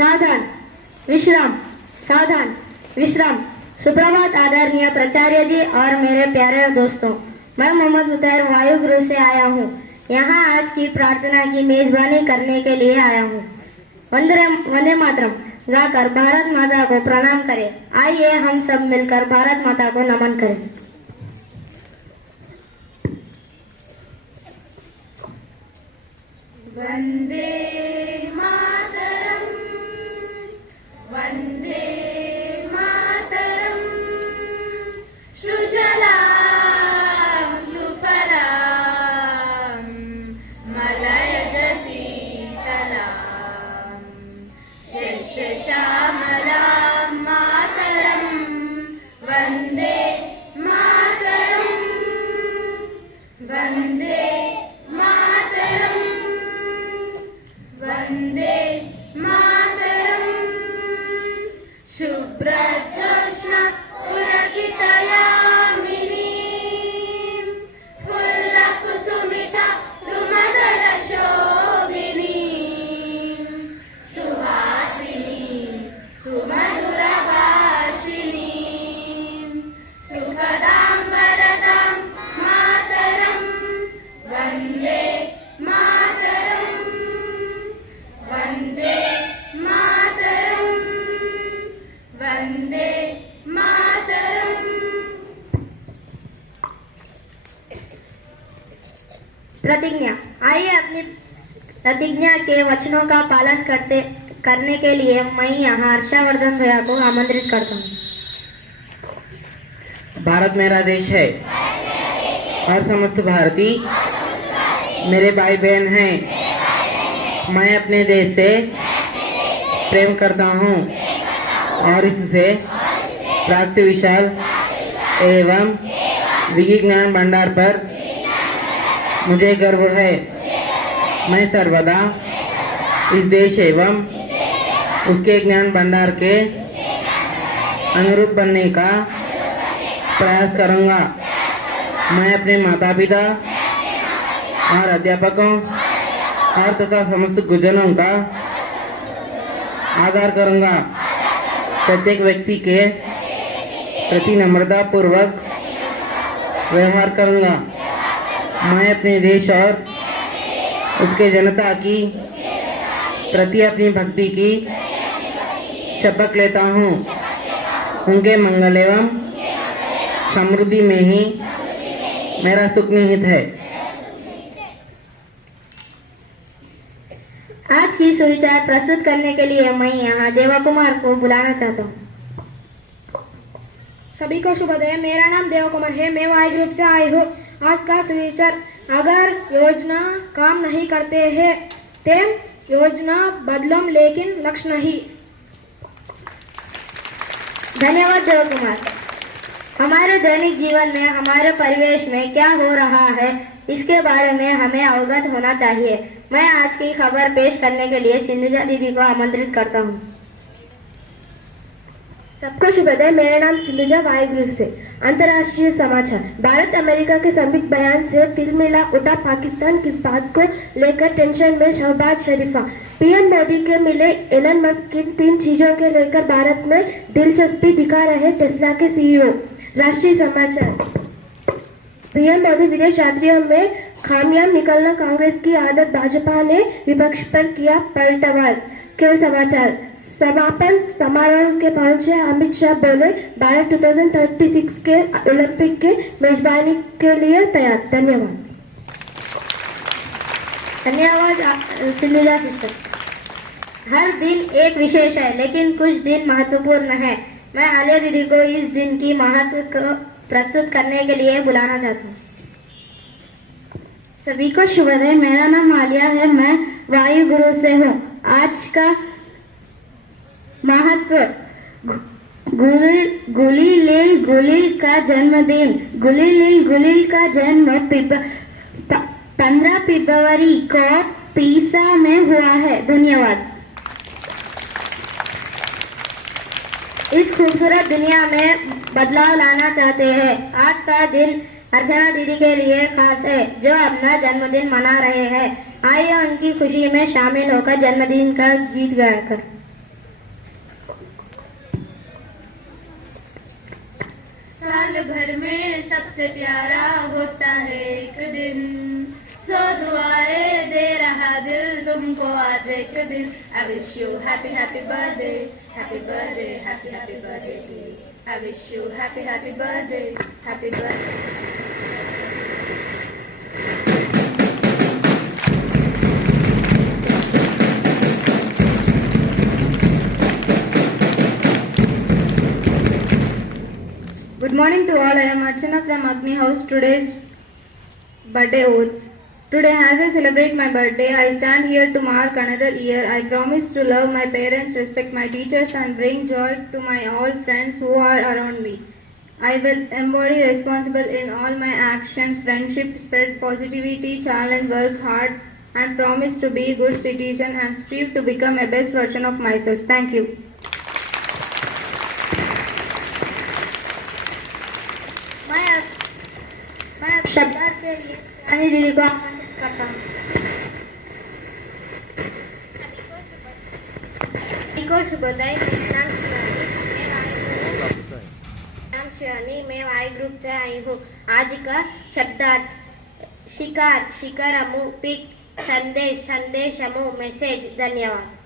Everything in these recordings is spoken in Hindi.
सावधान विश्राम, सावधान विश्राम। सुप्रभात आदरणीय प्राचार्य जी और मेरे प्यारे दोस्तों, मैं मोहम्मद मुताहिर वायुगृह से आया हूँ। यहाँ आज की प्रार्थना की मेजबानी करने के लिए आया हूँ। वंदे मातरम गाकर भारत माता को प्रणाम करें। आइए हम सब मिलकर भारत माता को नमन करें। वंदे मातरम, वंदे मातरम, सुजलां सुफलां मलयज शीतलां शस्यश्यामलां मातरं वंदे मातरं, वंदे मातरं, वंदे मातरं। शुभ्रज्योत्स्ना पुलकितयामिनीं फुल्लकुसुमिता सुमधुरशोभिनीं सुहासिनीं सुमधुरभाषिणीं सुखदां वरदां मातरं वन्दे मातरं, वन्दे मातरं, वन्दे मातरं। प्रतिज्ञा। आइए अपनी प्रतिज्ञा के वचनों का पालन करने के लिए मैं यहाँ हर्षवर्धन भैया को आमंत्रित करता हूँ। भारत मेरा देश है और समस्त भारतीय मेरे भाई बहन हैं। मैं अपने देश से प्रेम करता हूँ और इससे प्राप्त विशाल एवं विज्ञान भंडार पर मुझे गर्व है। मैं सर्वदा इस देश एवं उसके ज्ञान भंडार के अनुरूप बनने का प्रयास करूंगा। मैं अपने माता पिता और अध्यापकों और तथा समस्त गुरुजनों का आदर करूंगा। प्रत्येक व्यक्ति के प्रति नम्रता पूर्वक व्यवहार करूंगा। मैं अपने देश और उसके जनता की प्रति अपनी भक्ति की शपथ लेता हूँ। उनके मंगल एवं समृद्धि में ही मेरा सुख निहित है। आज की सुविचार प्रस्तुत करने के लिए मैं यहाँ देवा कुमार को बुलाना चाहता हूँ। सभी को शुभोदय। मेरा नाम देवा कुमार है। मैं वाई ग्रुप से आई हूँ। आज का सुविचार, अगर योजना काम नहीं करते हैं तो योजना बदलो लेकिन लक्ष्य नहीं। धन्यवाद देवा कुमार। हमारे दैनिक जीवन में हमारे परिवेश में क्या हो रहा है इसके बारे में हमें अवगत होना चाहिए। मैं आज की खबर पेश करने के लिए सिंधुजा दीदी को आमंत्रित करता हूँ। सबको शुभोदय। मेरा नाम सिंधुजा वायुगृह से। अंतर्राष्ट्रीय समाचार। भारत अमेरिका के संदिग्ध बयान से तिलमिला उठा पाकिस्तान। किस बात को लेकर टेंशन में शहबाज शरीफा। पीएम मोदी के मिले एलन मस्क की 3 चीजों के लेकर भारत में दिलचस्पी दिखा रहे टेस्ला के सीईओ। राष्ट्रीय समाचार। पीएम मोदी विदेश यात्रियों में कामयाब निकलना कांग्रेस की आदत, भाजपा ने विपक्ष पर किया पलटवार। खेल समाचार। समापन समारोह के पहुंचे अमित शाह बोले, भारत 2036 के ओलंपिक के मेजबानी के लिए तैयार। धन्यवाद। धन्यवाद सिंधुजा सिस्टर। हर दिन एक विशेष है लेकिन कुछ दिन महत्वपूर्ण है। मैं आलिया दीदी को इस दिन की महत्व को प्रस्तुत करने के लिए बुलाना चाहता हूँ। सभी को शुभोदय। मेरा नाम आलिया है। मैं वायुगुरु से हूँ। आज का महत्व, गुलील गुलील का जन्मदिन। गुलील का जन्म 15 फरवरी को पीसा में हुआ है। धन्यवाद। इस खूबसूरत दुनिया में बदलाव लाना चाहते हैं। आज का दिन अर्चना दीदी के लिए खास है जो अपना जन्मदिन मना रहे हैं। आइए उनकी खुशी में शामिल होकर जन्मदिन का गीत गाकर साल भर में सबसे प्यारा होता है एक दिन, सो दुआएं दे रहा दिल तुमको आज एक दिन। I wish you happy happy birthday, happy birthday, happy happy birthday to you. I wish you happy happy birthday, happy birthday. Good morning to all. I am Archana from Agni House. Today's birthday oath. Today, as I celebrate my birthday, I stand here to mark another year. I promise to love my parents, respect my teachers, and bring joy to my all friends who are around me. I will embody responsible in all my actions, friendship, spread positivity, challenge, work hard, and promise to be a good citizen and strive to become a best version of myself. Thank you. मैं अब शब्दार्थ के लिए शिवानी दीदी को आमंत्रित करता हूँ। सभी को शुभोदय। मेरा नाम शिवानी, मैं वाई ग्रुप से आई हूँ। आज का शब्दार्थ शिकार, शिकारमु, पिक, संदेश, संदेशमु, मैसेज। धन्यवाद।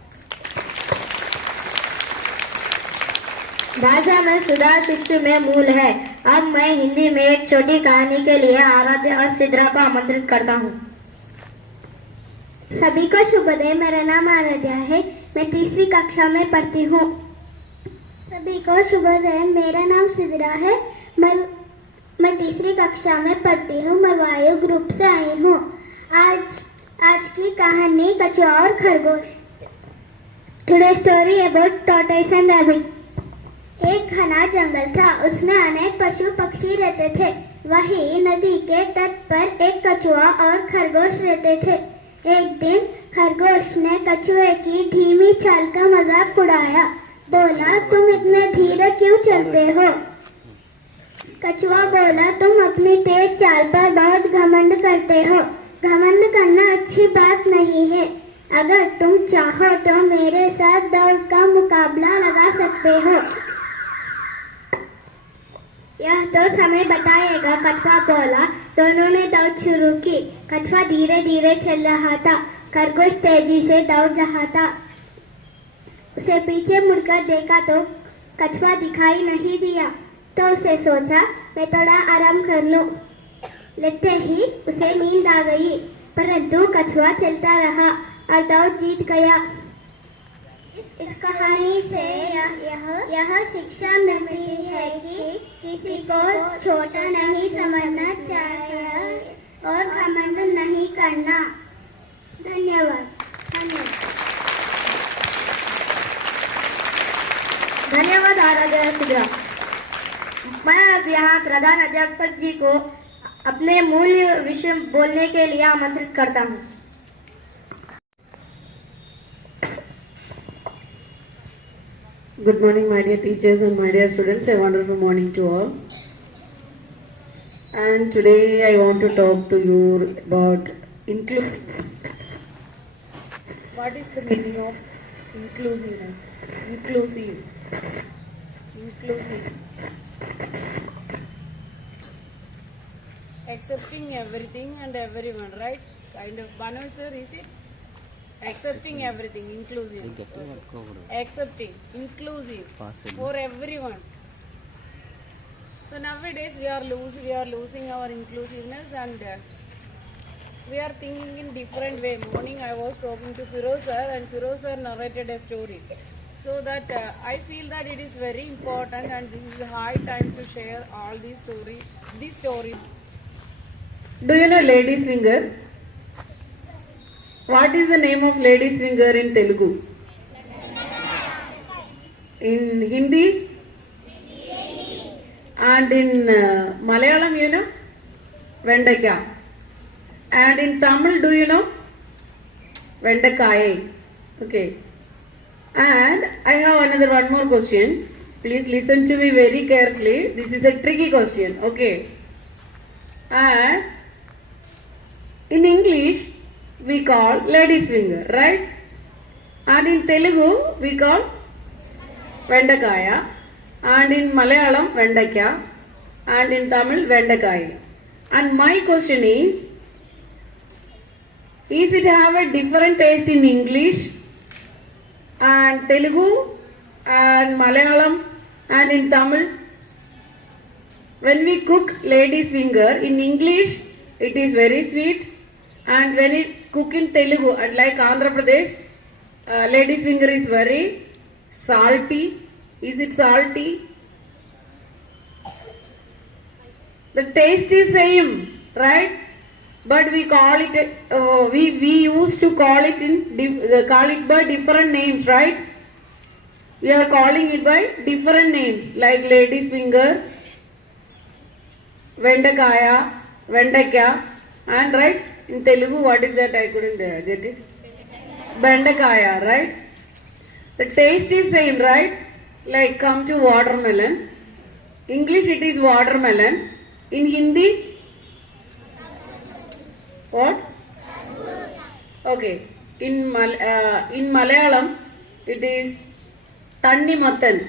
भाषा में सुधार शिक्षु में मूल है। अब मैं हिंदी में एक छोटी कहानी के लिए आराध्य और सिद्रा को आमंत्रित करता हूँ। सभी को शुभोदय। मेरा नाम आराध्या है, मैं तीसरी कक्षा में पढ़ती हूँ। सभी को शुभोदय। मेरा नाम सिद्रा है, मैं तीसरी कक्षा में पढ़ती हूँ। मैं वायु ग्रुप से आई हूँ। आज की कहानी कछुआ और खरगोश। Today story about tortoise and rabbit. एक घना जंगल था, उसमें अनेक पशु पक्षी रहते थे। वहीं नदी के तट पर एक कछुआ और खरगोश रहते थे। एक दिन खरगोश ने कछुए की धीमी चाल का मजाक उड़ाया। बोला, तुम इतने धीरे क्यों चलते हो? कछुआ बोला, तुम अपनी तेज चाल पर बहुत घमंड करते हो। घमंड करना अच्छी बात नहीं है। अगर तुम चाहो तो मेरे साथ दौड़ का मुकाबला लगा सकते हो। यह तो समय बताएगा, कछुआ बोला। दोनों ने दौड़ शुरू की। कछुआ धीरे धीरे चल रहा था, खरगोश तेजी से दौड़ रहा था। उसे पीछे मुड़कर देखा तो कछुआ दिखाई नहीं दिया, तो उसे सोचा मैं थोड़ा आराम कर लूं। लगते ही उसे नींद आ गई, परंतु कछुआ चलता रहा और दौड़ जीत गया। इस कहानी से यह शिक्षा मिलती है कि किसी को छोटा नहीं समझना चाहिए और घमंड नहीं करना। धन्यवाद। धन्यवाद आराध्या सिद्रा। मैं अब यहाँ प्रधान अध्यापक जी को अपने मूल विषय बोलने के लिए आमंत्रित करता हूँ। Good morning, my dear teachers and my dear students. A wonderful morning to all. And today I want to talk to you about inclusiveness. What is the meaning of inclusiveness? Inclusive. Accepting everything and everyone, right? Kind of one answer, is it? Accepting everything, inclusive. Accepting, inclusive for everyone. So nowadays we are losing our inclusiveness, and we are thinking in different way. Morning I was talking to Firoz sir, and Firoz sir narrated a story. So that I feel that it is very important, and this is a high time to share all these stories. Do you know lady's finger? What is the name of lady's finger in Telugu? In Hindi? And in Malayalam, you know? Vendakya. And in Tamil, do you know? Vendakaye. Okay. And I have one more question. Please listen to me very carefully. This is a tricky question. Okay. And in English, we call lady's finger, right? And in Telugu, we call Vendakaya. And in Malayalam, Vendakya. and in Tamil Vendakai. And my question is it have a different taste in English and Telugu and Malayalam and in Tamil? When we cook lady's finger in English, it is very sweet, and when it cook in Telugu, like Andhra Pradesh, lady's finger is very salty. Is it salty? The taste is same, right? But we call it, we used to call it by different names, right? We are calling it by different names like lady's finger, Vendakaya, Vendakya, and right? In Telugu, what is that? I couldn't get it. Bendakaya, right? The taste is same, right? Like come to watermelon. English it is watermelon. In Hindi, what? Okay. In Malayalam, it is Tanni Mattan.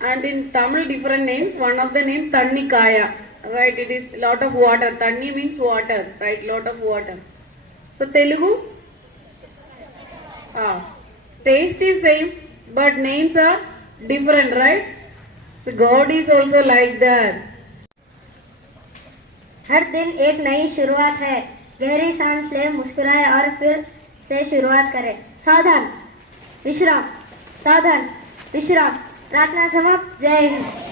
And in Tamil, different names. One of the names Tannikaya. Right? It is lot of water. Tanni means water. Right? Lot of water. So Telugu? Taste is same, but names are different, right? So God is also like that. हर दिन एक नई शुरुआत है, गहरी सांस ले, मुस्कुराए और फिर से शुरुआत करें। सावधान, विश्राम, सावधान, विश्राम। प्रार्थना समाप्त। जय हिंद।